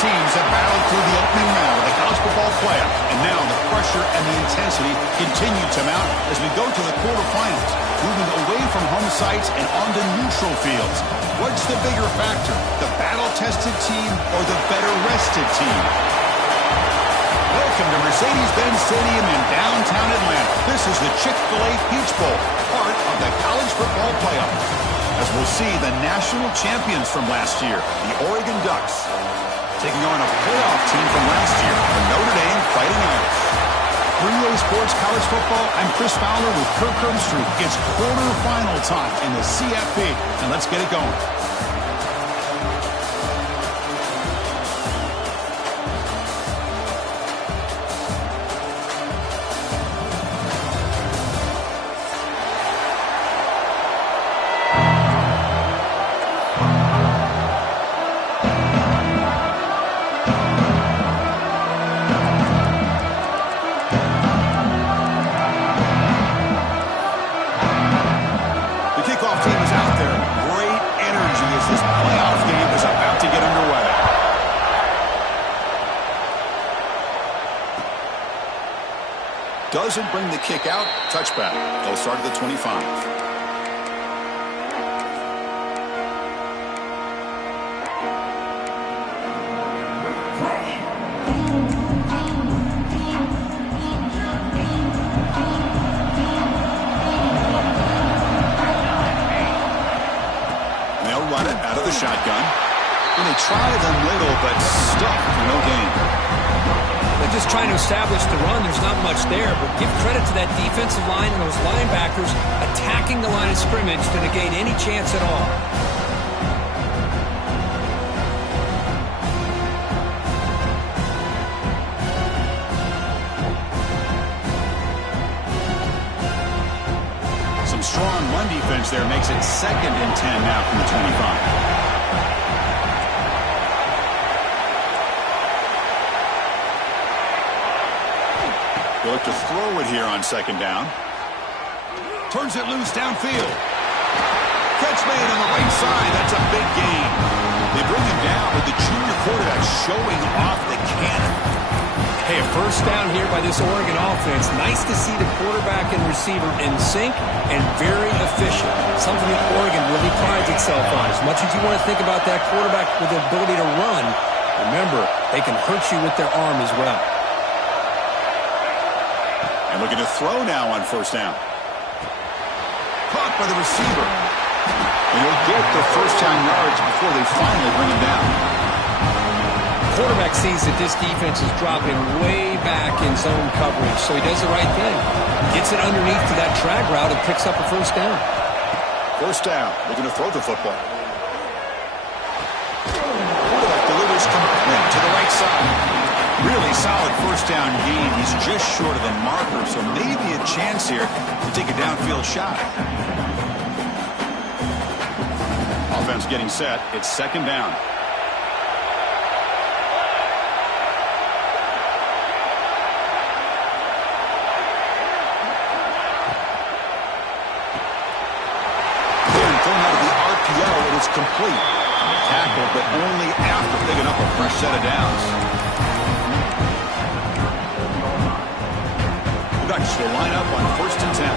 teams have battled through the opening round of the college football playoff, and now the pressure and the intensity continue to mount as we go to the quarterfinals, moving away from home sites and onto neutral fields. What's the bigger factor, the battle-tested team or the better-rested team? Welcome to Mercedes-Benz Stadium in downtown Atlanta. This is the Chick-fil-A Peach Bowl, part of the college football playoff. As we'll see the national champions from last year, the Oregon Ducks, taking on a playoff team from last year, the Notre Dame Fighting Irish. For EA Sports College Football, I'm Chris Fowler with Kirk Herbstreit. It's quarterfinal time in the CFP, and let's get it going. Doesn't bring the kick out. Touchback. They'll start at the 25. They'll run it out of the shotgun. And they try them little, but stuck for no gain. They're just trying to establish the run. There's not much there, but give credit to that defensive line and those linebackers attacking the line of scrimmage to negate any chance at all. Some strong run defense there makes it 2nd and 10 now from the 25. They'll look to throw it here on 2nd down. Turns it loose downfield. Catch made on the right side. That's a big gain. They bring him down with the junior quarterback showing off the cannon. Hey, a first down here by this Oregon offense. Nice to see the quarterback and receiver in sync and very efficient. Something that Oregon really prides itself on. As much as you want to think about that quarterback with the ability to run, remember, they can hurt you with their arm as well. And looking to throw now on 1st down. Caught by the receiver. And he'll get the 1st down yards before they finally bring him down. Quarterback sees that this defense is dropping way back in zone coverage, so he does the right thing. Gets it underneath to that drag route and picks up a 1st down. 1st down. Looking to throw the football. Quarterback delivers complete to the right side. Really solid 1st down gain. He's just short of the marker, so maybe a chance here to take a downfield shot. Offense getting set. It's 2nd down. Thrown out of the RPO, and it's complete. Tackled, but only after picking up a fresh set of downs. Ducks will line up on 1st and 10.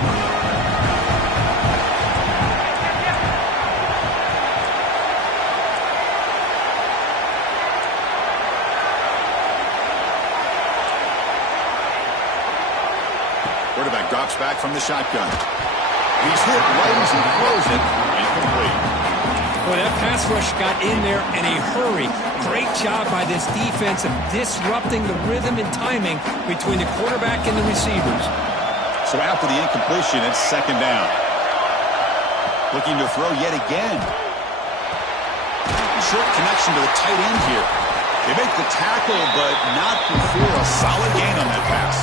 Quarterback drops back from the shotgun. He's hit right as he throws it. Incomplete. Boy, that pass rush got in there in a hurry. Great job by this defense of disrupting the rhythm and timing between the quarterback and the receivers. So after the incompletion, it's 2nd down. Looking to throw yet again. Short connection to the tight end here. They make the tackle, but not before a solid gain on that pass.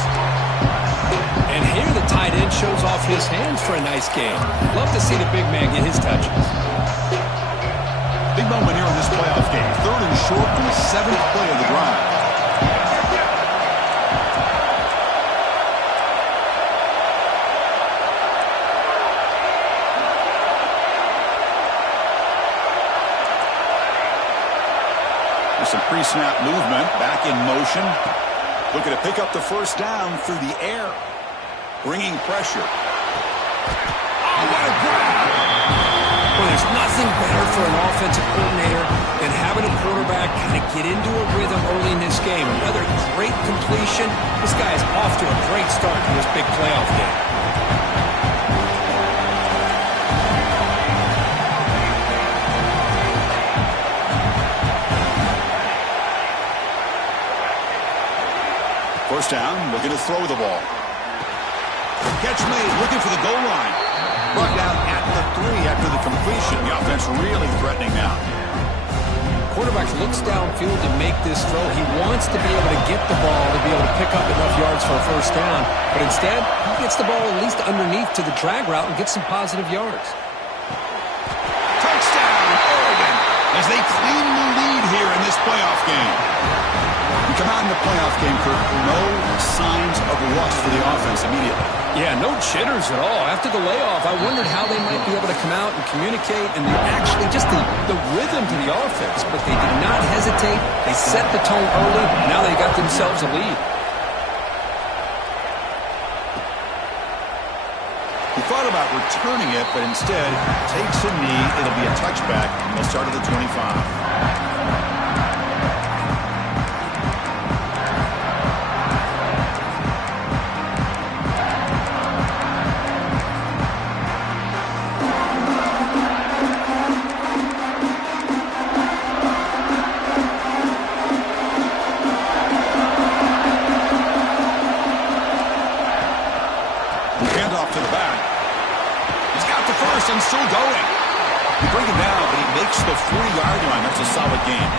And here the tight end shows off his hands for a nice gain. Love to see the big man get his touches. Big moment here in this playoff game. 3rd and short from the 7th play of the drive. some pre-snap movement, back in motion. Looking to pick up the first down through the air. Bringing pressure. Oh, what a grab! Well, there's nothing better for an offensive coordinator than having a quarterback kind of get into a rhythm early in this game. Another great completion. This guy is off to a great start in this big playoff game. First down, looking to throw the ball. Catch made, looking for the goal line. Brought down at the 3 after the completion. The offense really threatening now. Quarterback looks downfield to make this throw. He wants to be able to get the ball to be able to pick up enough yards for a first down. But instead, he gets the ball at least underneath to the drag route and gets some positive yards. Touchdown, Oregon, as they claim the lead here in this playoff game. We come out in the playoff game, Kirk, no signs of rust for the offense immediately. Yeah, no jitters at all. After the layoff, I wondered how they might be able to come out and communicate and actually just the rhythm to the offense. But they did not hesitate. They set the tone early. Now they got themselves a lead. He thought about returning it, but instead takes a knee. It'll be a touchback, and they'll start at the 25. And still going. You bring him down, but he makes the 40-yard line. That's a solid game.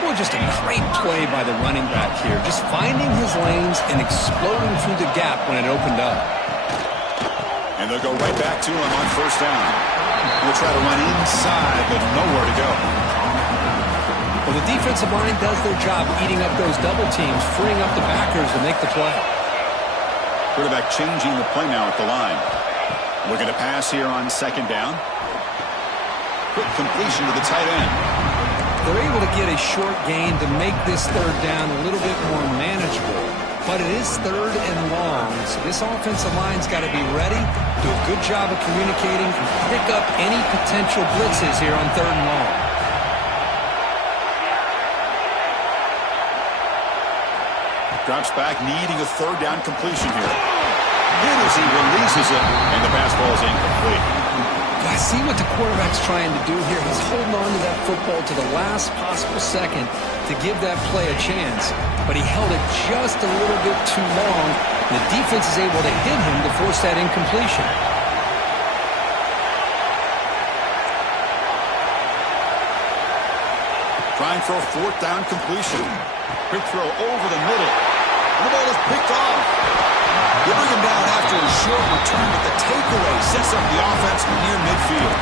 Well, just a great play by the running back here. Just finding his lanes and exploding through the gap when it opened up. And they'll go right back to him on first down. We'll try to run inside, but nowhere to go. Well, the defensive line does their job eating up those double teams, freeing up the backers to make the play. Quarterback changing the play now at the line. Looking to pass here on second down. Quick completion to the tight end. They're able to get a short gain to make this third down a little bit more manageable. But it is third and long, so this offensive line's got to be ready, do a good job of communicating, and pick up any potential blitzes here on third and long. Drops back, needing a third down completion here. Here as he releases it, and the pass ball is incomplete. I see what the quarterback's trying to do here. He's holding on to that football to the last possible second to give that play a chance. But he held it just a little bit too long. The defense is able to hit him to force that incompletion. Trying for a fourth down completion. Quick throw over the middle. And the ball is picked off. They bring him down after a short return, but the takeaway sets up the offense near midfield.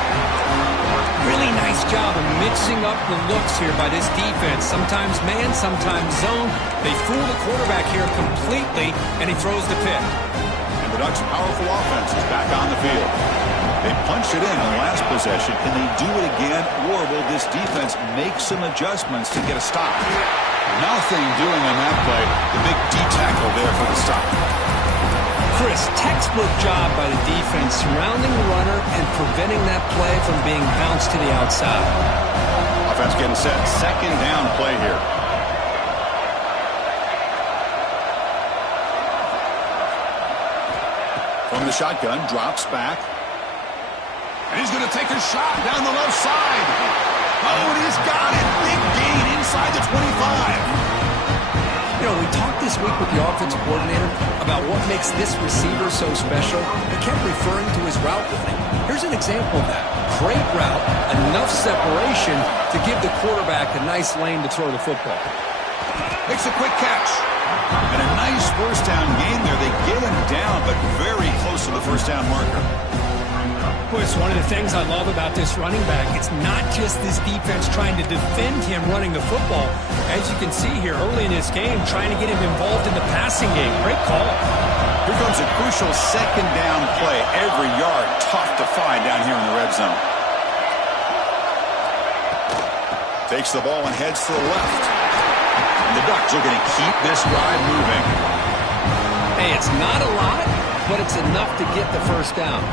Really nice job of mixing up the looks here by this defense. Sometimes man, sometimes zone. They fool the quarterback here completely, and he throws the pick. And the Ducks' powerful offense is back on the field. They punched it in on the last possession. Can they do it again, or will this defense make some adjustments to get a stop? Nothing doing on that play. The big D tackle there for the stop. Chris, textbook job by the defense surrounding the runner and preventing that play from being bounced to the outside. Offense getting set. Second down play here. From the shotgun, drops back. And he's going to take a shot down the left side. Oh, and he's got it. Big gain inside the 25. You know, we talked this week with the offensive coordinator about what makes this receiver so special. He kept referring to his route running. Here's an example of that. Great route, enough separation to give the quarterback a nice lane to throw the football. Makes a quick catch. And a nice first down gain there. They get him down, but very close to the first down marker. Well, it's one of the things I love about this running back. It's not just this defense trying to defend him running the football. As you can see here early in this game, trying to get him involved in the passing game. Great call. Here comes a crucial second down play. Every yard tough to find down here in the red zone. Takes the ball and heads to the left. And the Ducks are going to keep this drive moving. Hey, it's not a lot, but it's enough to get the first down.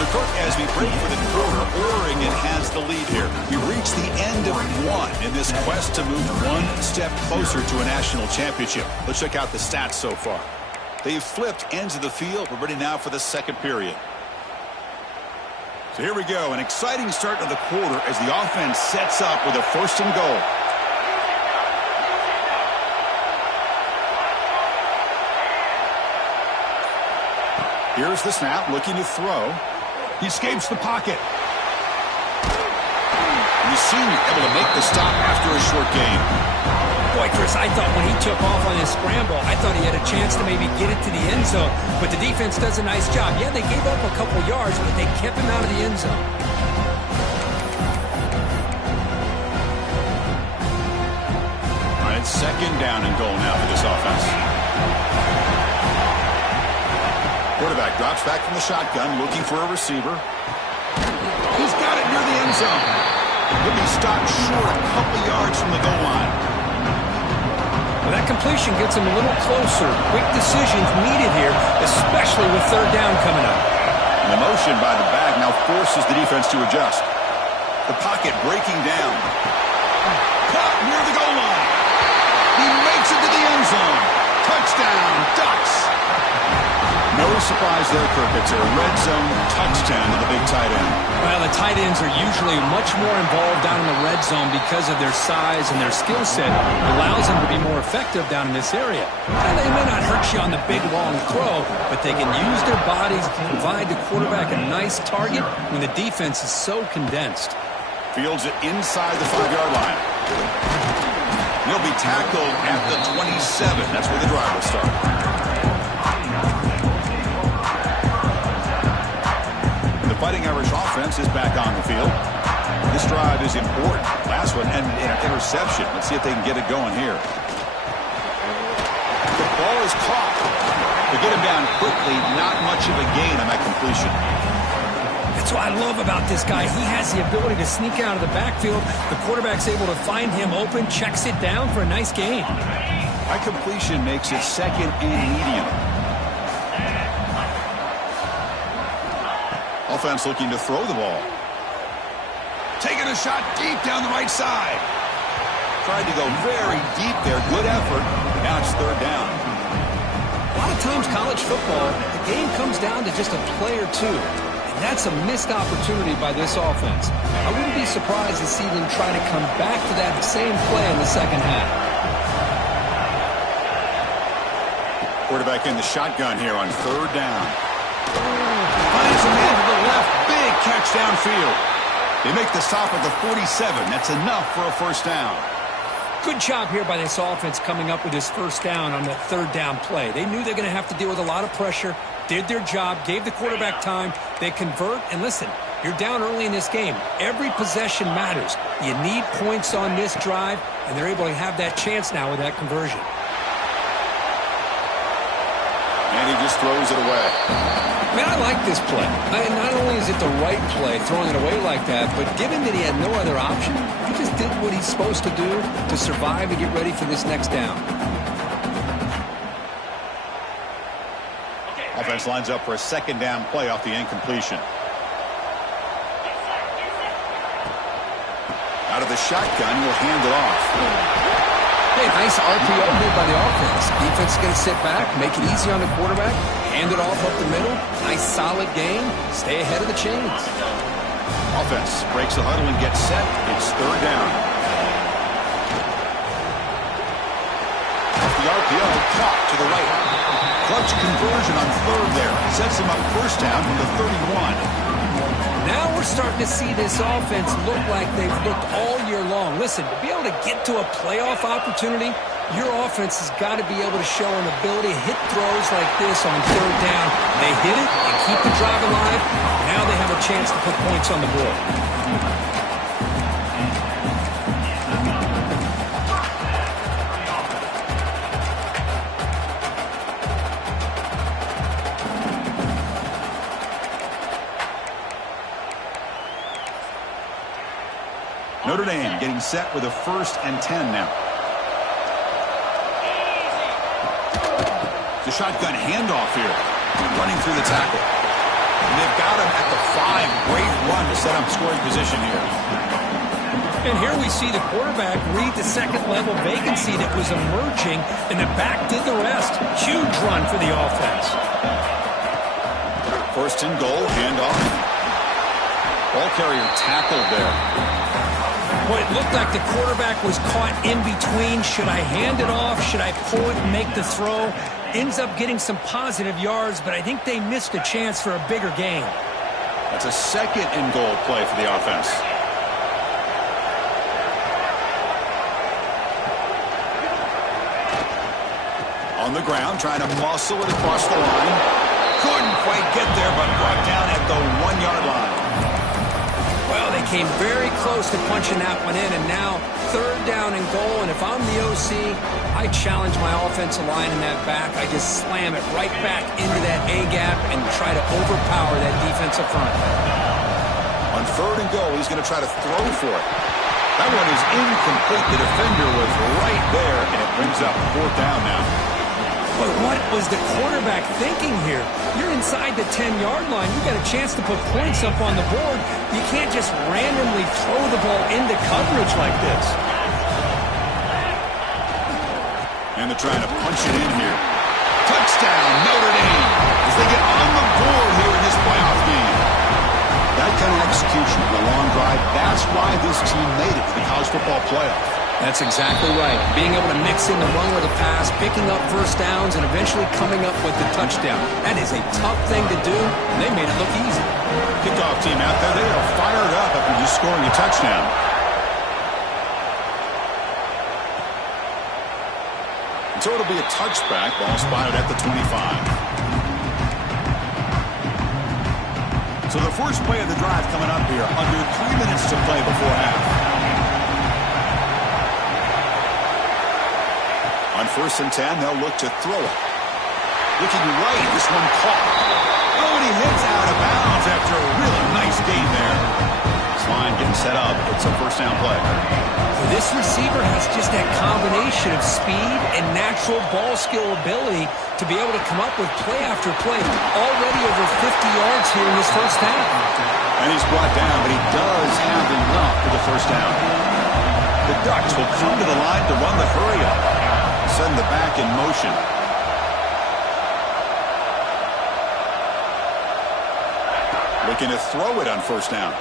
So, Kirk, as we break for the quarter, Oregon has the lead here. We reach the end of one in this quest to move one step closer to a national championship. Let's check out the stats so far. They've flipped ends of the field. We're ready now for the second period. So here we go. An exciting start to the quarter as the offense sets up with a first and goal. Here's the snap, looking to throw. He escapes the pocket. And the senior able to make the stop after a short gain. Boy, Chris, I thought when he took off on his scramble, I thought he had a chance to maybe get it to the end zone. But the defense does a nice job. Yeah, they gave up a couple yards, but they kept him out of the end zone. All right, second down and goal now for this offense. Quarterback drops back from the shotgun, looking for a receiver. He's got it near the end zone. He'll be stopped short a couple yards from the goal line. Well, that completion gets him a little closer. Quick decisions needed here, especially with third down coming up. And the motion by the back now forces the defense to adjust. The pocket breaking down. Caught near the goal line. He makes it to the end zone. Touchdown, Ducks. No surprise there, Kirk. It's a red zone touchdown to the big tight end. Well, the tight ends are usually much more involved down in the red zone because of their size and their skill set. It allows them to be more effective down in this area. And they may not hurt you on the big, long throw, but they can use their bodies to provide the quarterback a nice target when the defense is so condensed. Fields it inside the 5-yard line. He'll be tackled at the 27. That's where the drive will start. Fighting Irish offense is back on the field. This drive is important. Last one ended in an interception. Let's see if they can get it going here. The ball is caught. They get him down quickly. Not much of a gain on that completion. That's what I love about this guy. He has the ability to sneak out of the backfield. The quarterback's able to find him open, checks it down for a nice gain. That completion makes it second and medium. Offense looking to throw the ball. Taking a shot deep down the right side. Tried to go very deep there. Good effort. Now it's third down. A lot of times college football, the game comes down to just a play or two. And that's a missed opportunity by this offense. I wouldn't be surprised to see them try to come back to that same play in the second half. Quarterback in the shotgun here on third down. Finds a man to the left. Big catch downfield. They make the stop at the 47. That's enough for a first down. Good job here by this offense coming up with this first down on the third down play. They knew they're going to have to deal with a lot of pressure, did their job, gave the quarterback time. They convert, and listen, you're down early in this game. Every possession matters. You need points on this drive, and they're able to have that chance now with that conversion. And he just throws it away. Man, I like this play. Not only is it the right play, throwing it away like that, but given that he had no other option, he just did what he's supposed to do to survive and get ready for this next down. Offense lines up for a second down play off the incompletion. Out of the shotgun, he'll hand it off. Hey, nice RPO made by the offense. Defense is going to sit back, make it easy on the quarterback, hand it off up the middle. Nice solid game. Stay ahead of the chains. Offense breaks the huddle and gets set. It's third down. Off the RPO, caught to the right. Clutch conversion on third there. Sets him up first down from the 31. Now we're starting to see this offense look like they've looked all year long. Listen, to be able to get to a playoff opportunity, Your offense has got to be able to show an ability to hit throws like this on third down. They hit it and keep the drive alive. Now they have a chance to put points on the board. Notre Dame getting set with a 1st and 10 now. The shotgun handoff here. Running through the tackle. And they've got him at the 5. Great run to set up scoring position here. And here we see the quarterback read the second-level vacancy that was emerging, and the back did the rest. Huge run for the offense. 1st and goal, handoff. Ball carrier tackled there. Well, it looked like the quarterback was caught in between. Should I hand it off? Should I pull it and make the throw? Ends up getting some positive yards, but I think they missed a chance for a bigger gain. That's a 2nd and goal play for the offense. On the ground, trying to muscle it across the line. Couldn't quite get there, but brought down at the 1-yard line. Well, they came very close to punching that one in, and now 3rd down and goal. And if I'm the OC, I challenge my offensive line in that back. I just slam it right back into that A-gap and try to overpower that defensive front. On 3rd and goal, he's going to try to throw for it. That one is incomplete. The defender was right there, and it brings up 4th down now. But what was the quarterback thinking here? You're inside the 10-yard line. You got a chance to put points up on the board. You can't just randomly throw the ball into coverage like this. And they're trying to punch it in here. Touchdown, Notre Dame, as they get on the board here in this playoff game. That kind of execution on a long drive, that's why this team made it to the college football playoff. That's exactly right. Being able to mix in the run with the pass, picking up 1st downs, and eventually coming up with the touchdown. That is a tough thing to do, and they made it look easy. Kickoff team out there, they are fired up after just scoring a touchdown. And so it'll be a touchback, ball spotted at the 25. So the first play of the drive coming up here, under 3 minutes to play before half. On 1st and 10, they'll look to throw it. Looking right, this one caught. Oh, and he hits out of bounds after a really nice gain there. This line getting set up. It's a 1st down play. This receiver has just that combination of speed and natural ball skill ability to be able to come up with play after play. Already over 50 yards here in this 1st half. And he's brought down, but he does have enough for the 1st down. The Ducks will come to the line to run the hurry up. Send the back in motion. Looking to throw it on 1st down.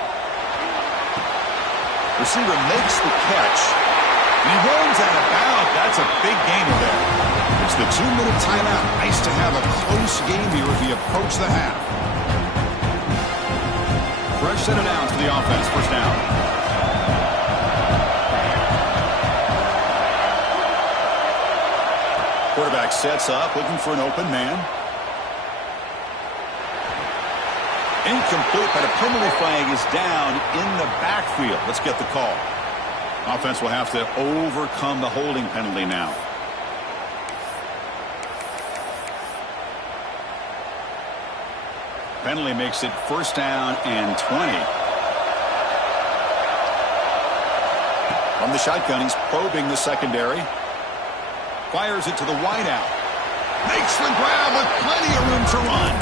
Receiver makes the catch. And he runs out of bounds. That's a big gainer there. It's the 2-minute timeout. Nice to have a close game here as we approach the half. Fresh set of downs for the offense. 1st down. Quarterback sets up, looking for an open man. Incomplete, but a penalty flag is down in the backfield. Let's get the call. Offense will have to overcome the holding penalty now. Penalty makes it 1st down and 20. From the shotgun, he's probing the secondary. Fires it to the wideout. Makes the grab with plenty of room to run.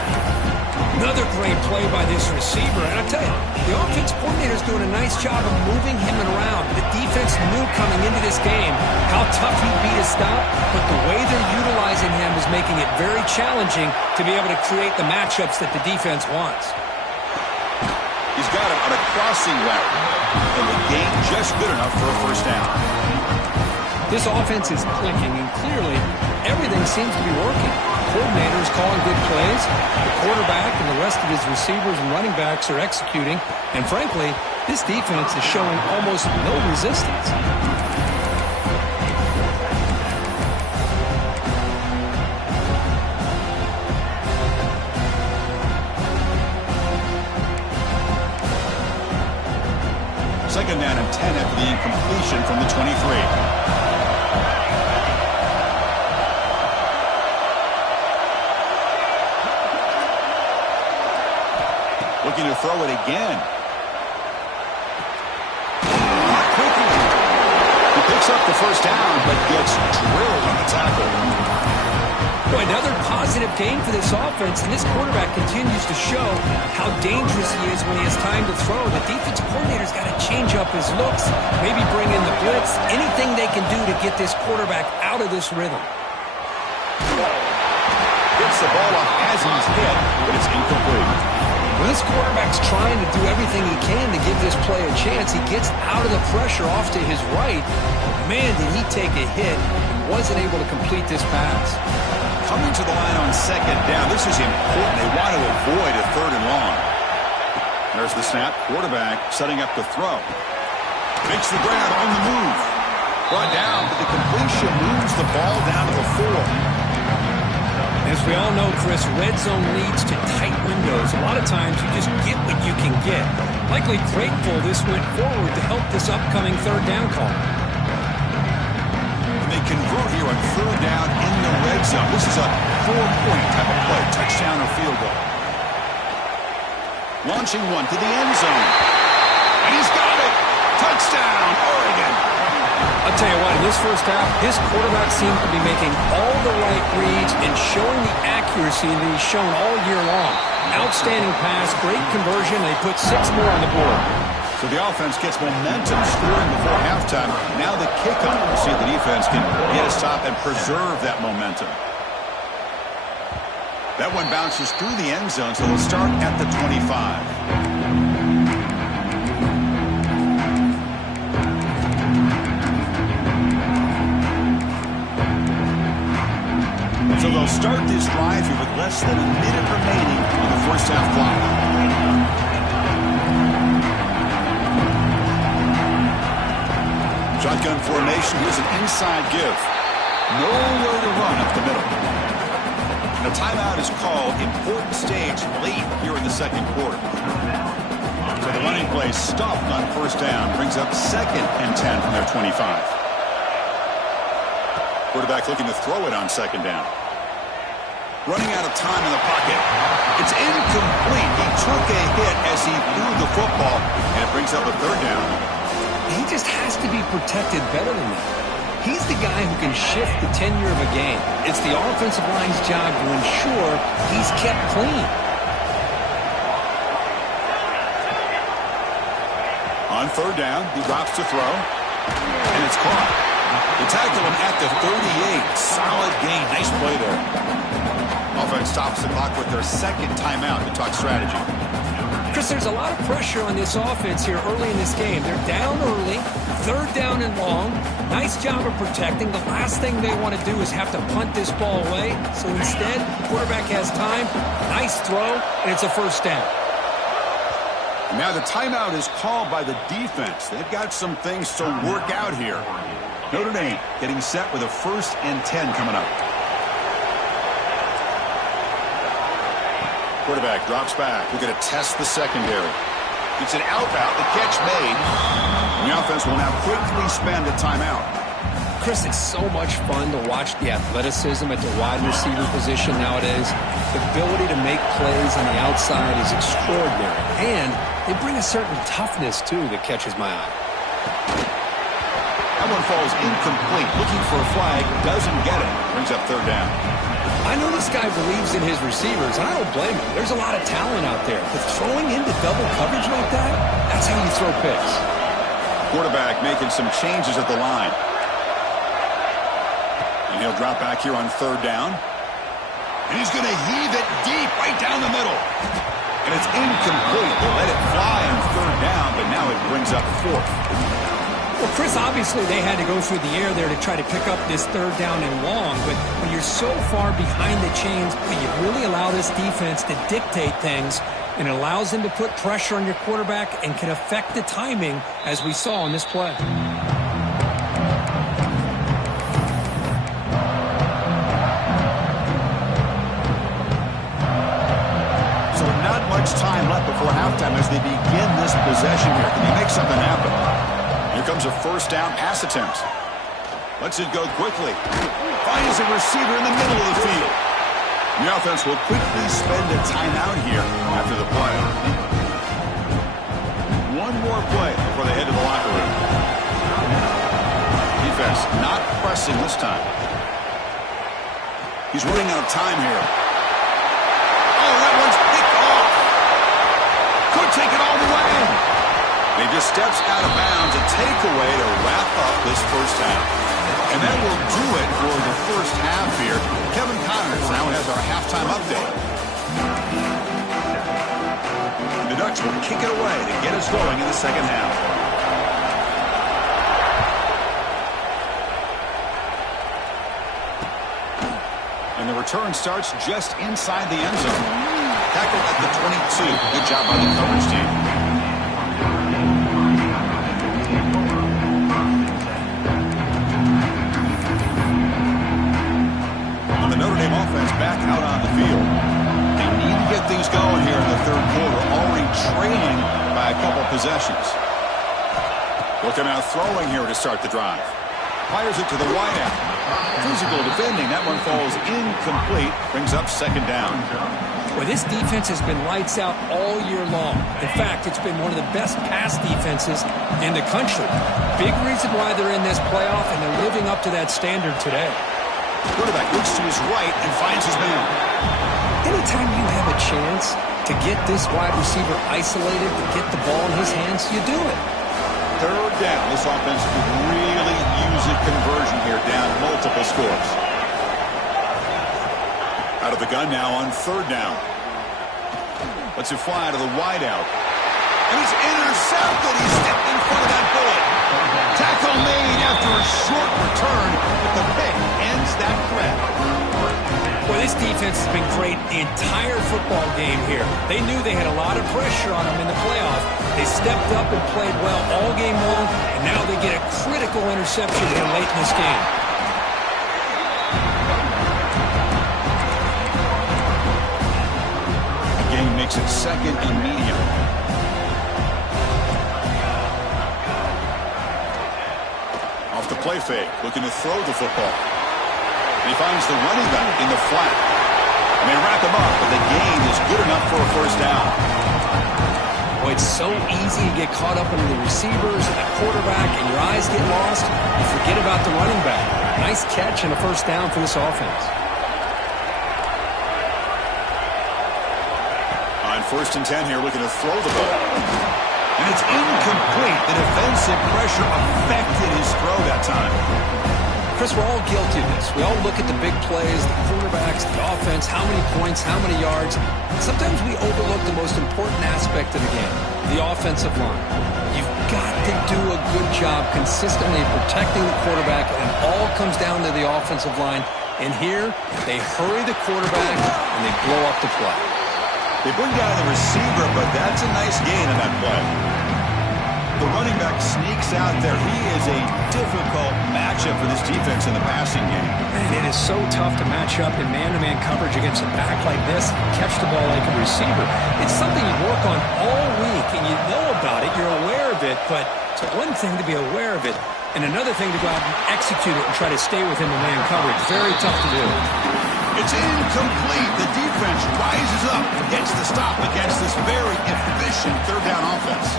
Another great play by this receiver. And I'll tell you, the offense coordinator is doing a nice job of moving him around. The defense knew coming into this game how tough he'd be to stop, but the way they're utilizing him is making it very challenging to be able to create the matchups that the defense wants. He's got him on a crossing route, and the gain just good enough for a 1st down. This offense is clicking, and clearly everything seems to be working. The coordinator is calling good plays. The quarterback and the rest of his receivers and running backs are executing. And frankly, this defense is showing almost no resistance. Second down and 10 after the incompletion from the 23. Looking to throw it again. He picks up the first down, but gets drilled on the tackle. Boy, another positive game for this offense, and this quarterback continues to show how dangerous he is when he has time to throw. The defensive coordinator's got to change up his looks, maybe bring in the blitz, anything they can do to get this quarterback out of this rhythm. Gets the ball off as he's hit, but it's incomplete. Well, this quarterback's trying to do everything he can to give this play a chance. He gets out of the pressure off to his right. Man, did he take a hit and wasn't able to complete this pass. Coming to the line on second down. This is important. They want to avoid a third and long. There's the snap. Quarterback setting up the throw. Makes the grab on the move. Brought down, but the completion moves the ball down to the 4. As we all know, Chris, red zone leads to tight windows. A lot of times you just get what you can get. Likely grateful this went forward to help this upcoming third down call. And they convert here on third down in the red zone. This is a 4-point type of play, touchdown or field goal. Launching one to the end zone. And he's got it! Touchdown, Oregon! I'll tell you what, in this first half, his quarterback seems to be making all the right reads and showing the accuracy that he's shown all year long. Outstanding pass, great conversion. They put 6 more on the board. So the offense gets momentum, scoring before halftime. Now the kickoff. We'll see if the defense can get a stop and preserve that momentum. That one bounces through the end zone, so they'll start at the 25. So they'll start this drive here with less than a minute remaining on the first half clock. Shotgun formation. Here's an inside give. Nowhere to run up the middle. And a timeout is called. Important stage late here in the second quarter. So the running play stopped on first down. Brings up second and 10 from their 25. Quarterback looking to throw it on second down. Running out of time in the pocket. It's incomplete. He took a hit as he threw the football, and it brings up a third down. He just has to be protected better than that. He's the guy who can shift the tenure of a game. It's the offensive line's job to ensure he's kept clean. On third down, he drops to throw, and it's caught. They tackle him at the 38. Solid gain. Nice play there. Offense stops the clock with their second timeout to talk strategy. Chris, there's a lot of pressure on this offense here early in this game. They're down early, third down and long. Nice job of protecting. The last thing they want to do is have to punt this ball away. So instead, quarterback has time. Nice throw, and it's a first down. Now the timeout is called by the defense. They've got some things to work out here. Notre Dame getting set with a 1st and 10 coming up. Quarterback drops back. We're going to test the secondary. It's an out route. The catch made. And the offense will now quickly spend a timeout. Chris, it's so much fun to watch the athleticism at the wide receiver position nowadays. The ability to make plays on the outside is extraordinary. And they bring a certain toughness, too, that catches my eye. That one falls incomplete. Looking for a flag. Doesn't get it. Brings up third down. I know this guy believes in his receivers, and I don't blame him. There's a lot of talent out there. But throwing into double coverage like that, that's how you throw picks. Quarterback making some changes at the line. And he'll drop back here on third down. And he's going to heave it deep right down the middle. And it's incomplete. They let it fly on third down, but now it brings up fourth. Well, Chris, obviously they had to go through the air there to try to pick up this third down and long, but when you're so far behind the chains, you really allow this defense to dictate things, and it allows them to put pressure on your quarterback and can affect the timing, as we saw in this play. So not much time left before halftime as they begin this possession here. Can they make something happen? comes a first down pass attempt. Lets it go quickly. Finds a receiver in the middle of the field. The offense will quickly spend a timeout here after the play. One more play before they head to the locker room. Defense not pressing this time. He's running out of time here. Oh, that one's picked off. Could take it all the way. He just steps out of bounds, a takeaway to wrap up this first half. And that will do it for the first half here. Kevin Connors now has our halftime update. The Ducks will kick it away to get us going in the second half. And the return starts just inside the end zone. Tackled at the 22. Good job by the coverage team. Notre Dame offense back out on the field. They need to get things going here in the third quarter, already trailing by a couple possessions. Looking out throwing here to start the drive. Fires it to the wideout. Physical defending. That one falls incomplete. Brings up second down. Well, this defense has been lights out all year long. In fact, it's been one of the best pass defenses in the country. Big reason why they're in this playoff, and they're living up to that standard today. Quarterback looks to his right and finds his man. Anytime you have a chance to get this wide receiver isolated, to get the ball in his hands, you do it. Third down. This offense could really use a conversion here, down multiple scores. Out of the gun now on third down. Lets it fly to the wideout. And he's intercepted. He stepped in front of that bullet. Tackle made after a short return, but the pick ends that threat. Well, this defense has been great the entire football game here. They knew they had a lot of pressure on them in the playoff. They stepped up and played well all game long, and now they get a critical interception here late in this game. The game makes it second and medium. Off the play fake, looking to throw the football. And he finds the running back in the flat. And they wrap him up, but the gain is good enough for a first down. Boy, it's so easy to get caught up in the receivers and the quarterback, and your eyes get lost. You forget about the running back. Nice catch and a first down for this offense. On 1st and 10 here, looking to throw the ball. And it's incomplete. The defensive pressure affected his throw that time. Chris, we're all guilty of this. We all look at the big plays, the quarterbacks, the offense, how many points, how many yards. Sometimes we overlook the most important aspect of the game, the offensive line. You've got to do a good job consistently protecting the quarterback, and it all comes down to the offensive line. And here, they hurry the quarterback, and they blow up the play. They bring down the receiver, but that's a nice gain on that play. The running back sneaks out there. He is a difficult matchup for this defense in the passing game. And it is so tough to match up in man-to-man coverage against a back like this, catch the ball like a receiver. It's something you work on all week, and you know about it, you're aware of it, but it's one thing to be aware of it, and another thing to go out and execute it and try to stay within the man coverage. Very tough to do. It's incomplete. The defense rises up and gets the stop against this very efficient third down offense.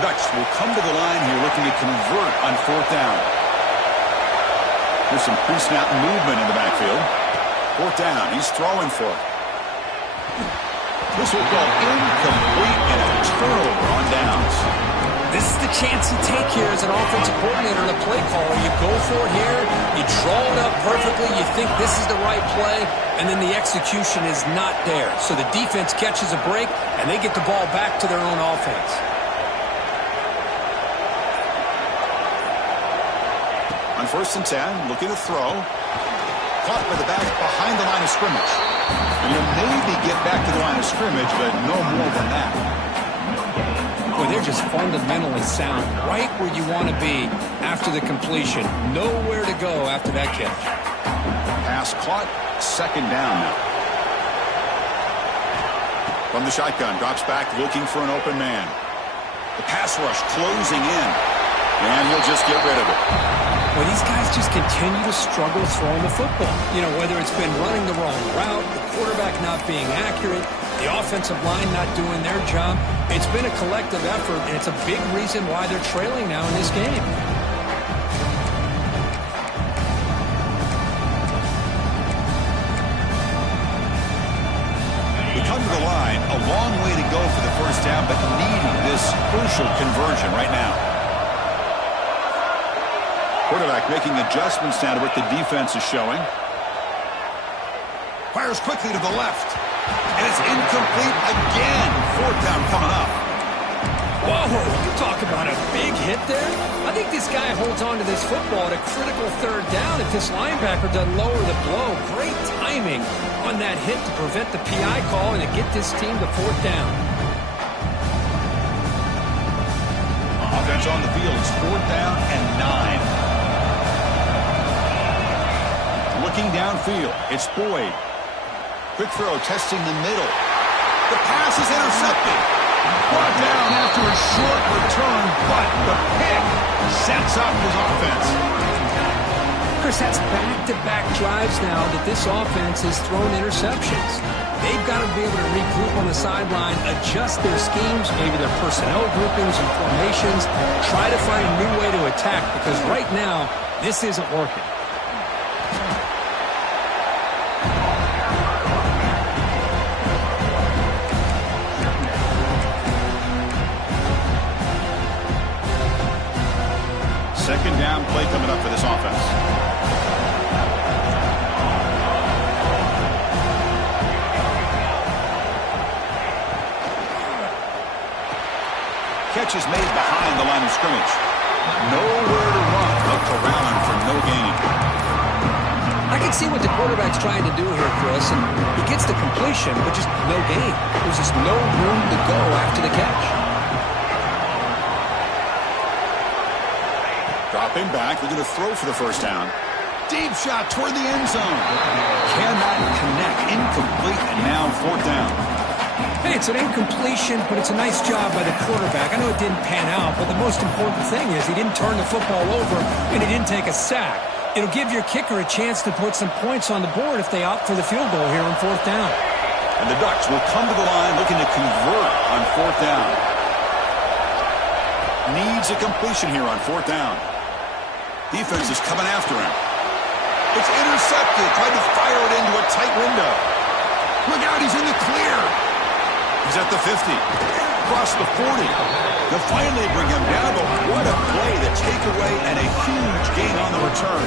The Ducks will come to the line here looking to convert on 4th down. There's some pre-snap movement in the backfield. 4th down. He's throwing for it. This will go incomplete and a turnover on downs. This is the chance you take here as an offensive coordinator and a play caller. You go for it here, you draw it up perfectly, you think this is the right play, and then the execution is not there. So the defense catches a break, and they get the ball back to their own offense. On 1st and 10, looking to throw. Caught by the back behind the line of scrimmage. And you'll maybe get back to the line of scrimmage, but no more than that. Boy, they're just fundamentally sound, right where you want to be after the completion. Nowhere to go after that catch. Pass caught, 2nd down now. From the shotgun, drops back looking for an open man. The pass rush closing in, and he'll just get rid of it. Well, these guys just continue to struggle throwing the football. You know, whether it's been running the wrong route, the quarterback not being accurate, the offensive line not doing their job. It's been a collective effort, and it's a big reason why they're trailing now in this game. We come to the line, a long way to go for the first down, but needing this crucial conversion right now. Quarterback making adjustments now to what the defense is showing. Fires quickly to the left. And it's incomplete again. Fourth down coming up. Whoa, you talk about a big hit there. I think this guy holds on to this football at a critical third down if this linebacker doesn't lower the blow. Great timing on that hit to prevent the PI call and to get this team to fourth down. Offense on the field. It's fourth down and 9. Looking downfield. It's Boyd. Quick throw, testing the middle. The pass is intercepted. Brought down after a short return, but the pick sets up his offense. Chris, that's back-to-back drives now that this offense has thrown interceptions. They've got to be able to regroup on the sideline, adjust their schemes, maybe their personnel groupings and formations, try to find a new way to attack, because right now, this isn't working. Second down play coming up for this offense. Catch is made behind the line of scrimmage. Nowhere to run. Looked around for no gain. I can see what the quarterback's trying to do here, Chris, and he gets the completion, but just no gain. There's just no room to go after the catch. Dropping back, they're going to throw for the first down. Deep shot toward the end zone. Cannot connect. Incomplete, and now fourth down. Hey, it's an incompletion, but it's a nice job by the quarterback. I know it didn't pan out, but the most important thing is he didn't turn the football over, and he didn't take a sack. It'll give your kicker a chance to put some points on the board if they opt for the field goal here on fourth down. And the Ducks will come to the line looking to convert on fourth down. Needs a completion here on fourth down. Defense is coming after him. It's intercepted. Tried to fire it into a tight window. Look out, he's in the clear. He's at the 50. Across the 40. They'll finally bring him down, but what a play. The takeaway and a huge gain on the return.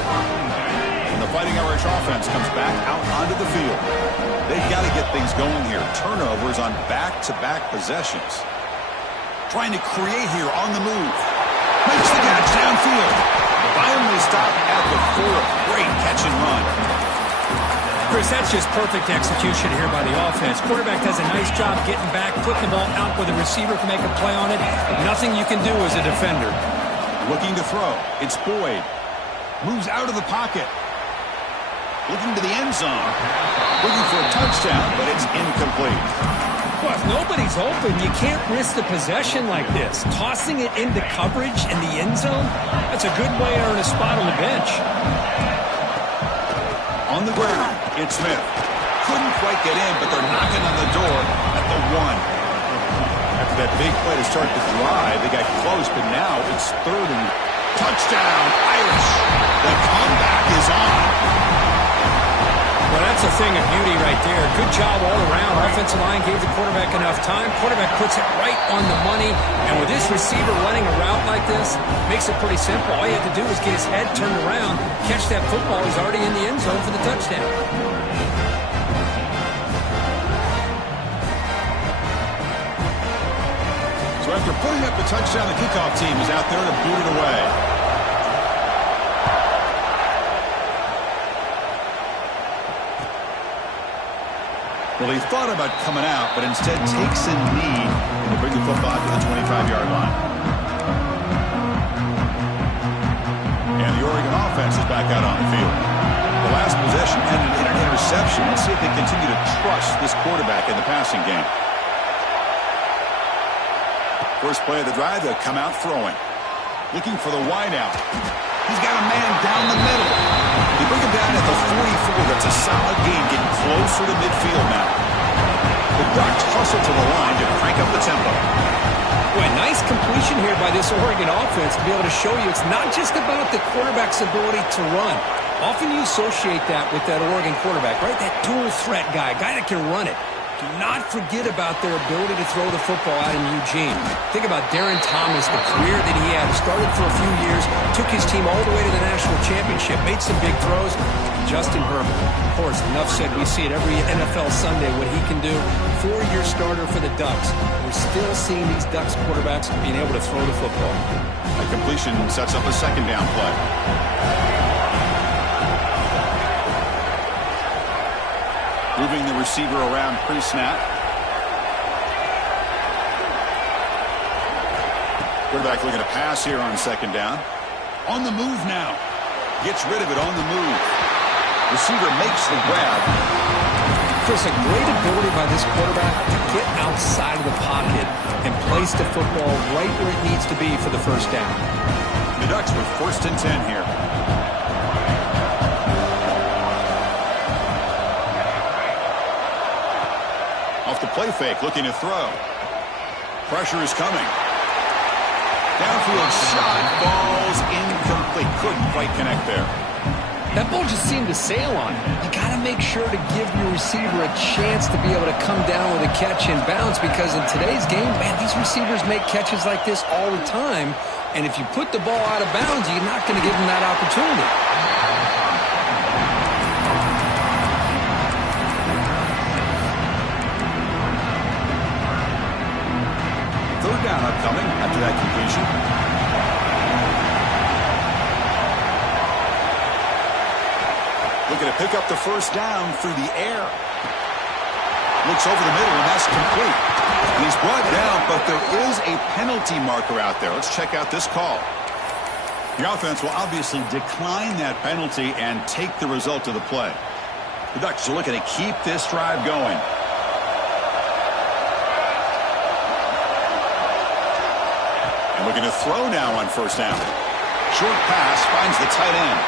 And the Fighting Irish offense comes back out onto the field. They've got to get things going here. Turnovers on back-to-back possessions. Trying to create here on the move. Makes the catch downfield. Finally stopped at the 4. Great catch and run. Chris, that's just perfect execution here by the offense. Quarterback does a nice job getting back, putting the ball out where the receiver can make a play on it. Nothing you can do as a defender. Looking to throw. It's Boyd. Moves out of the pocket. Looking to the end zone. Looking for a touchdown, but it's incomplete. Well, if nobody's open, you can't risk the possession like this. Tossing it into coverage in the end zone, that's a good way to earn a spot on the bench. On the ground, it's Smith. Couldn't quite get in, but they're knocking on the door at the 1. After that big play to start the drive, they got close, but now it's third and touchdown, Irish. The comeback is on. Well, that's a thing of beauty right there. Good job all around. Offensive line gave the quarterback enough time. Quarterback puts it right on the money. And with this receiver running a route like this, makes it pretty simple. All you have to do is get his head turned around, catch that football. He's already in the end zone for the touchdown. So after putting up the touchdown, the kickoff team is out there to boot it away. Well, he thought about coming out, but instead takes a knee to bring the football to the 25-yard line. And the Oregon offense is back out on the field. The last possession ended in an interception. Let's see if they continue to trust this quarterback in the passing game. First play of the drive, they'll come out throwing. Looking for the wide out. He's got a man down the middle. They bring him down at the 44. That's a solid gain, getting closer to midfield now. The Ducks hustle to the line to crank up the tempo. Boy, nice completion here by this Oregon offense to be able to show you it's not just about the quarterback's ability to run. Often you associate that with that Oregon quarterback, right? That dual threat guy that can run it. Do not forget about their ability to throw the football out in Eugene. Think about Darren Thomas, the career that he had. Started for a few years, took his team all the way to the national championship, made some big throws. Justin Herbert, of course, enough said. We see it every NFL Sunday what he can do. 4-year starter for the Ducks. We're still seeing these Ducks quarterbacks being able to throw the football. A completion sets up a second down play. Moving the receiver around pre-snap. Quarterback looking to pass here on second down. On the move now. Gets rid of it on the move. Receiver makes the grab. Chris, a great ability by this quarterback to get outside of the pocket and place the football right where it needs to be for the first down. The Ducks with 1st and 10 here. Off the play fake, looking to throw. Pressure is coming. Downfield shot, falls incomplete. Couldn't quite connect there. That ball just seemed to sail on him. You got to make sure to give your receiver a chance to be able to come down with a catch and bounce, because in today's game, man, these receivers make catches like this all the time. And if you put the ball out of bounds, you're not going to give them that opportunity. Third down upcoming after that completion. Looking to pick up the first down through the air. Looks over the middle, and that's complete. And he's brought down, but there is a penalty marker out there. Let's check out this call. The offense will obviously decline that penalty and take the result of the play. The Ducks are looking to keep this drive going. And looking to throw now on first down. Short pass finds the tight end.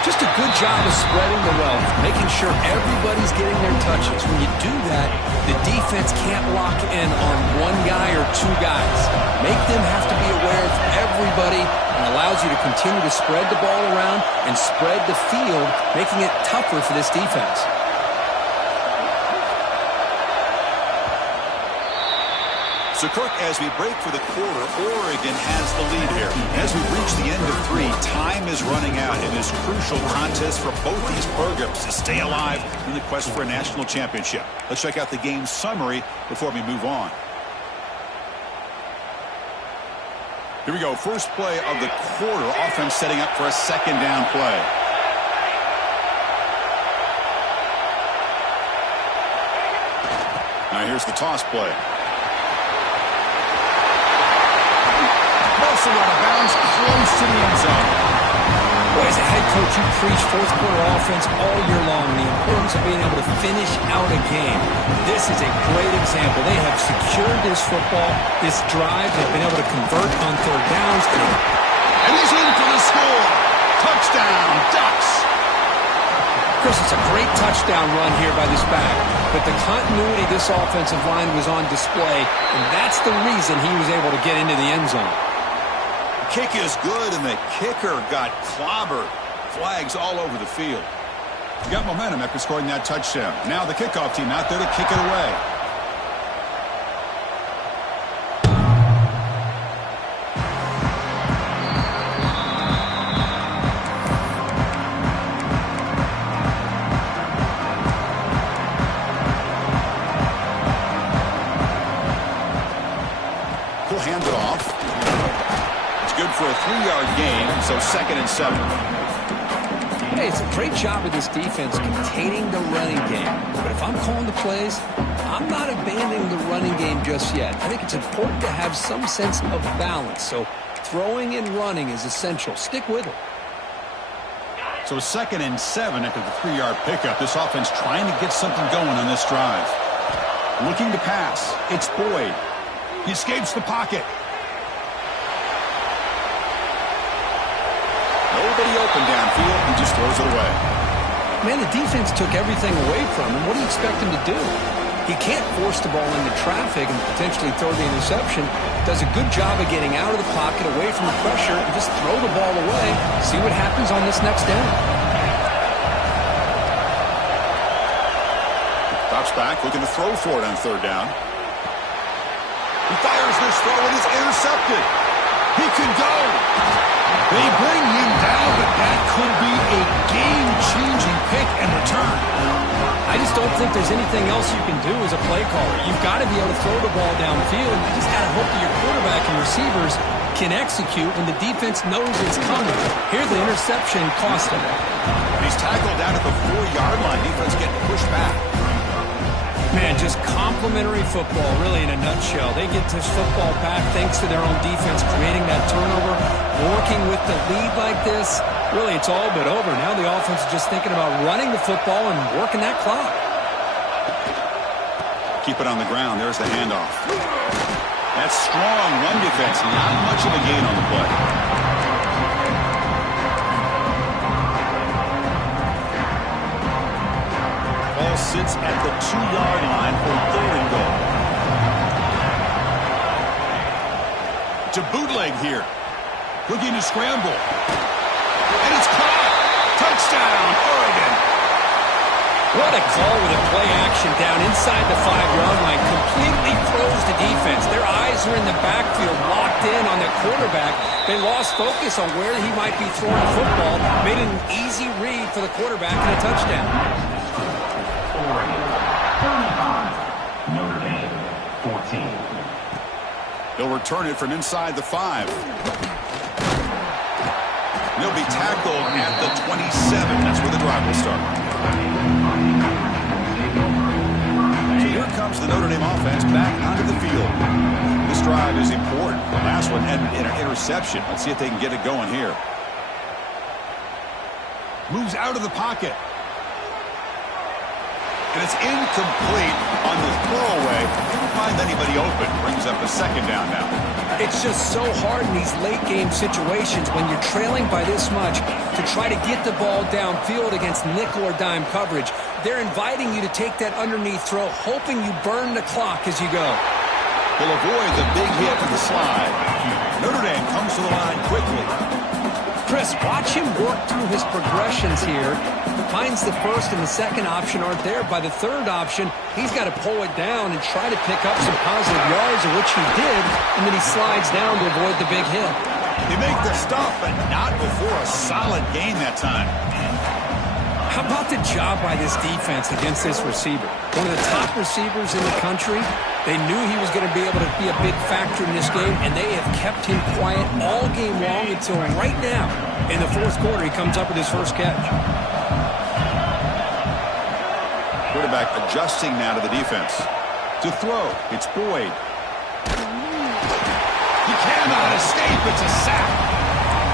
Just a good job of spreading the wealth, making sure everybody's getting their touches. When you do that, the defense can't lock in on one guy or two guys. Make them have to be aware of everybody, and allows you to continue to spread the ball around and spread the field, making it tougher for this defense. So, Kirk, as we break for the quarter, Oregon has the lead here. As we reach the end of 3, time is running out in this crucial contest for both these programs to stay alive in the quest for a national championship. Let's check out the game summary before we move on. Here we go. First play of the quarter. Offense setting up for a second down play. Now here's the toss play. Also out of bounds, close to the end zone. Boy, as a head coach, you preach fourth quarter offense all year long, the importance of being able to finish out a game. This is a great example. They have secured this football, this drive. They've been able to convert on third downs. And he's in for the score. Touchdown, Ducks. Chris, it's a great touchdown run here by this back, but the continuity of this offensive line was on display, and that's the reason he was able to get into the end zone. Kick is good, and the kicker got clobbered. Flags all over the field. He got momentum after scoring that touchdown. Now the kickoff team out there to kick it away. He'll hand it off. Good for a 3-yard gain, so 2nd and 7. Hey, it's a great job of this defense containing the running game. But if I'm calling the plays, I'm not abandoning the running game just yet. I think it's important to have some sense of balance. So throwing and running is essential. Stick with it. So 2nd and 7 after the 3-yard pickup. This offense trying to get something going on this drive. Looking to pass. It's Boyd. He escapes the pocket. Nobody open downfield. He just throws it away. Man, the defense took everything away from him. What do you expect him to do? He can't force the ball into traffic and potentially throw the interception. Does a good job of getting out of the pocket, away from the pressure, and just throw the ball away. See what happens on this next down. Drops back, looking to throw for it on third down. He fires this throw, and it's intercepted. He could go. They bring him down, but that could be a game-changing pick and return. I just don't think there's anything else you can do as a play caller. You've got to be able to throw the ball downfield. You just got to hope that your quarterback and receivers can execute when the defense knows it's coming. Here, the interception cost him. He's tackled down at the 4-yard line. Defense getting pushed back. Man, just complimentary football, really, in a nutshell. They get this football back thanks to their own defense, creating that turnover, working with the lead like this. Really, it's all but over. Now the offense is just thinking about running the football and working that clock. Keep it on the ground. There's the handoff. That's strong run defense. Not much of a gain on the play. Ball sits at the 2-yard line for third and goal. To bootleg here. Looking to scramble. And it's caught. Touchdown, Oregon. What a call with a play action down inside the 5-yard line. Completely froze the defense. Their eyes are in the backfield, locked in on the quarterback. They lost focus on where he might be throwing the football. Made an easy read for the quarterback and a touchdown. Oregon, 35. Notre Dame, 14. He'll return it from inside the 5. He'll be tackled at the 27. That's where the drive will start. So here comes the Notre Dame offense back onto the field. This drive is important. The last one ended in an interception. Let's see if they can get it going here. Moves out of the pocket. And it's incomplete on the throwaway. Didn't find anybody open. Brings up a second down now. It's just so hard in these late-game situations when you're trailing by this much to try to get the ball downfield against nickel or dime coverage. They're inviting you to take that underneath throw, hoping you burn the clock as you go. Will avoid the big hit and the slide. Notre Dame comes to the line quickly. Chris, watch him work through his progressions here. Finds the first and the second option aren't there. By the third option, he's got to pull it down and try to pick up some positive yards, of which he did, and then he slides down to avoid the big hit. They make the stop, but not before a solid gain that time. How about the job by this defense against this receiver? One of the top receivers in the country. They knew he was going to be able to be a big factor in this game, and they have kept him quiet all game long until right now. In the fourth quarter, he comes up with his first catch. Quarterback adjusting now to the defense. To throw, it's Boyd. He cannot escape. It's a sack.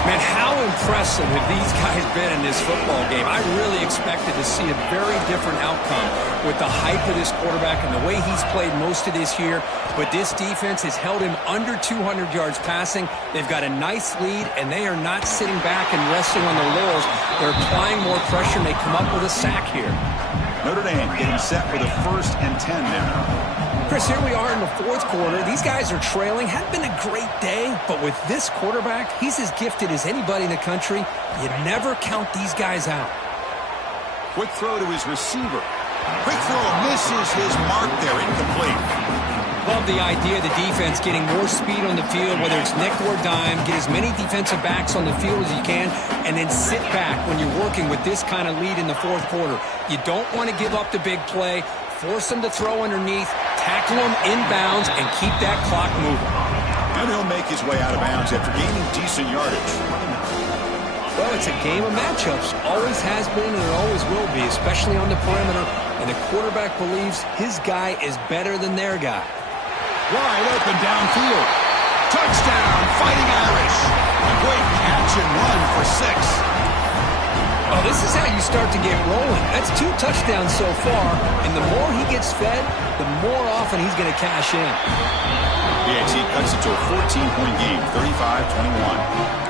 Man, how impressive have these guys been in this football game? I really expected to see a very different outcome with the hype of this quarterback and the way he's played most of this year. But this defense has held him under 200 yards passing. They've got a nice lead, and they are not sitting back and resting on their laurels. They're applying more pressure, and they come up with a sack here. Notre Dame getting set for the 1st and 10 now. Chris, here we are in the fourth quarter. These guys are trailing. Hadn't been a great day, but with this quarterback, he's as gifted as anybody in the country. You never count these guys out. Quick throw to his receiver. Quick throw misses his mark there. Incomplete. Love the idea of the defense getting more speed on the field, whether it's nickel or dime, get as many defensive backs on the field as you can, and then sit back when you're working with this kind of lead in the fourth quarter. You don't want to give up the big play, force them to throw underneath, tackle them inbounds, and keep that clock moving. And he'll make his way out of bounds after gaining decent yardage. Well, it's a game of matchups. Always has been and it always will be, especially on the perimeter. And the quarterback believes his guy is better than their guy. Wide open downfield. Touchdown, Fighting Irish. A great catch and run for 6. Oh, this is how you start to get rolling. That's 2 touchdowns so far, and the more he gets fed, the more often he's going to cash in. The XE cuts it to a 14-point game, 35-21.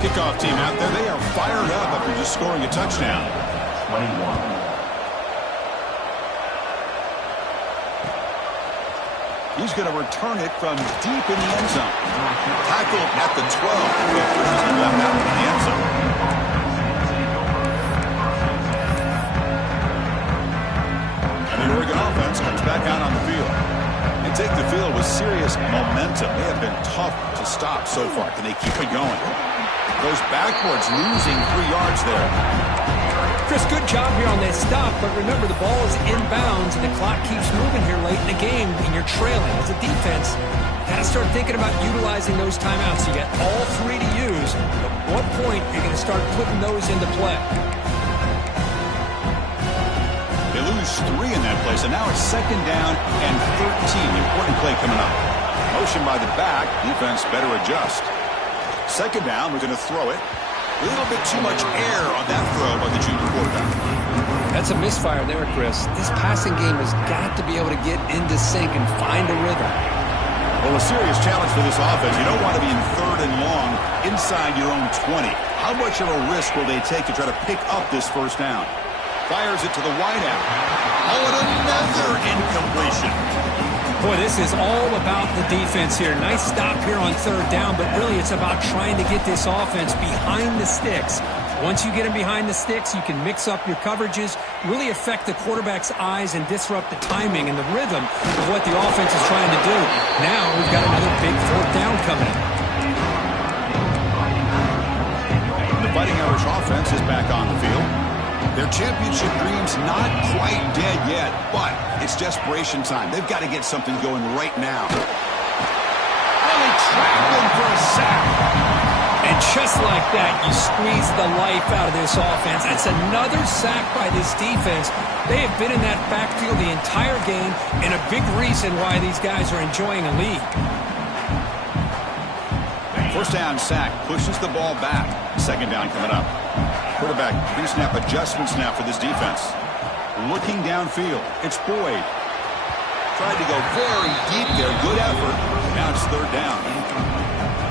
Kickoff team out there, they are fired up after just scoring a touchdown. 21. He's going to return it from deep in the end zone. Tackled at the 12. But pushes him left out in the end zone. And the Oregon offense comes back out on the field. They take the field with serious momentum. They have been tough to stop so far. Can they keep it going? Goes backwards, losing 3 yards there. Chris, good job here on that stop, but remember the ball is inbounds and the clock keeps moving here late in the game and you're trailing. As a defense, got to start thinking about utilizing those timeouts. You got all 3 to use. At what point you're going to start putting those into play? They lose 3 in that play, so now it's 2nd down and 13. Important play coming up. Motion by the back. Defense better adjust. 2nd down, we're going to throw it. A little bit too much air on that throw by the junior quarterback. That's a misfire there, Chris. This passing game has got to be able to get into sync and find a rhythm. Well, a serious challenge for this offense. You don't want to be in 3rd and long inside your own 20. How much of a risk will they take to try to pick up this 1st down? Fires it to the wideout. Oh, and another incompletion. Boy, this is all about the defense here. Nice stop here on 3rd down, but really it's about trying to get this offense behind the sticks. Once you get them behind the sticks, you can mix up your coverages, really affect the quarterback's eyes and disrupt the timing and the rhythm of what the offense is trying to do. Now we've got another big 4th down coming up. The Fighting Irish offense is back on the field. Their championship dreams not quite dead yet, but it's desperation time. They've got to get something going right now. Oh, they trapped him for a sack. And just like that, you squeeze the life out of this offense. That's another sack by this defense. They have been in that backfield the entire game, and a big reason why these guys are enjoying a lead. 1st down sack, pushes the ball back. 2nd down coming up. Quarterback pre-snap adjustment snap for this defense. Looking downfield. It's Boyd. Tried to go very deep there. Good effort. Now it's 3rd down.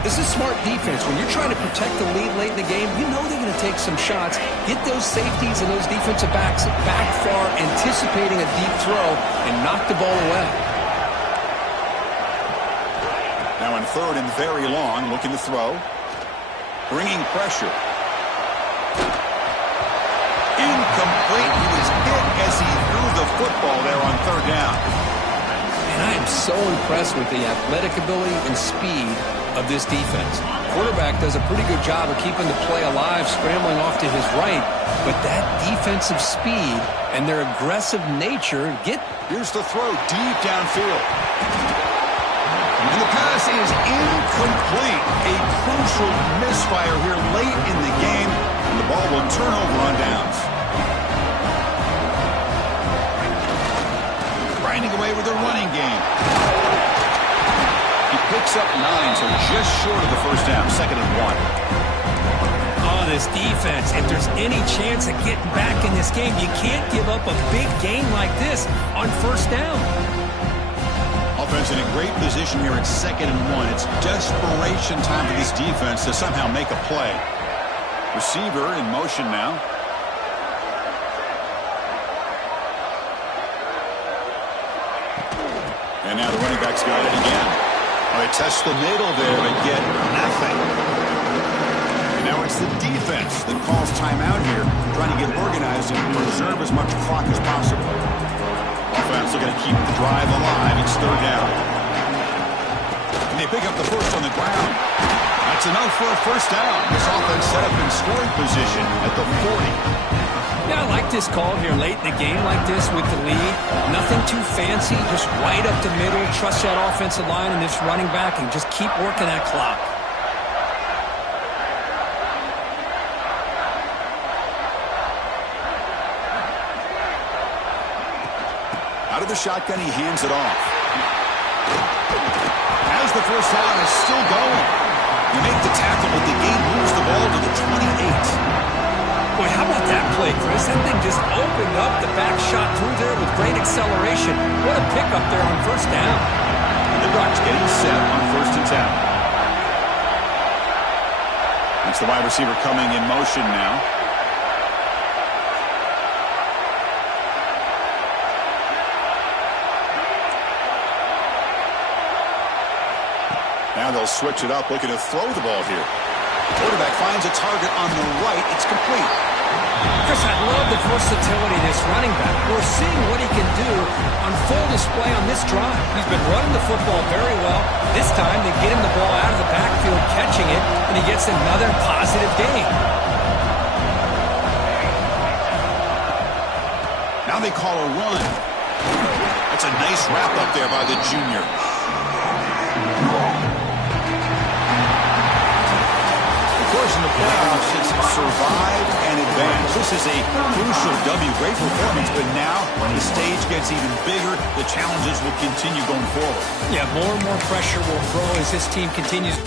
This is smart defense. When you're trying to protect the lead late in the game, you know they're going to take some shots. Get those safeties and those defensive backs back far, anticipating a deep throw, and knock the ball away. Now in 3rd and very long, looking to throw. Bringing pressure. Incomplete. He was hit as he threw the football there on 3rd down. And I am so impressed with the athletic ability and speed of this defense. Quarterback does a pretty good job of keeping the play alive, scrambling off to his right, but that defensive speed and their aggressive nature Here's the throw deep downfield. And the pass is incomplete. A crucial misfire here late in the game, and the ball will turn over on downs. Grinding away with a running game. He picks up 9, so just short of the 1st down, 2nd and 1. Oh, this defense, if there's any chance of getting back in this game, you can't give up a big game like this on 1st down. Offense in a great position here at 2nd and 1. It's desperation time for this defense to somehow make a play. Receiver in motion now. And now the running back's got it again. Well, they test the middle there, but get nothing. And now it's the defense that calls timeout here, trying to get organized and preserve as much clock as possible. Offense looking to keep the drive alive. It's 3rd down. And they pick up the 1st on the ground. That's enough for a 1st down. This offense set up in scoring position at the 40. Yeah, I like this call here late in the game like this with the lead. Nothing too fancy, just right up the middle. Trust that offensive line and this running back and just keep working that clock. Out of the shotgun, he hands it off. As the 1st down is still going. You make the tackle, but the game moves the ball to the 28. Boy, how about that play, Chris? That thing just opened up the back shot through there with great acceleration. What a pickup there on first down. And the Ducks getting set on 1st and 10. That's the wide receiver coming in motion now. Now they'll switch it up, looking to throw the ball here. Quarterback finds a target on the right. It's complete. Chris, I love the versatility of this running back. We're seeing what he can do on full display on this drive. He's been running the football very well. This time they get him the ball out of the backfield, catching it, and he gets another positive gain. Now they call a run. That's a nice wrap up there by the junior. In the playoffs, it's survive and advance. This is a crucial W. Great performance, but now the stage gets even bigger. The challenges will continue going forward. Yeah, more and more pressure will grow as this team continues.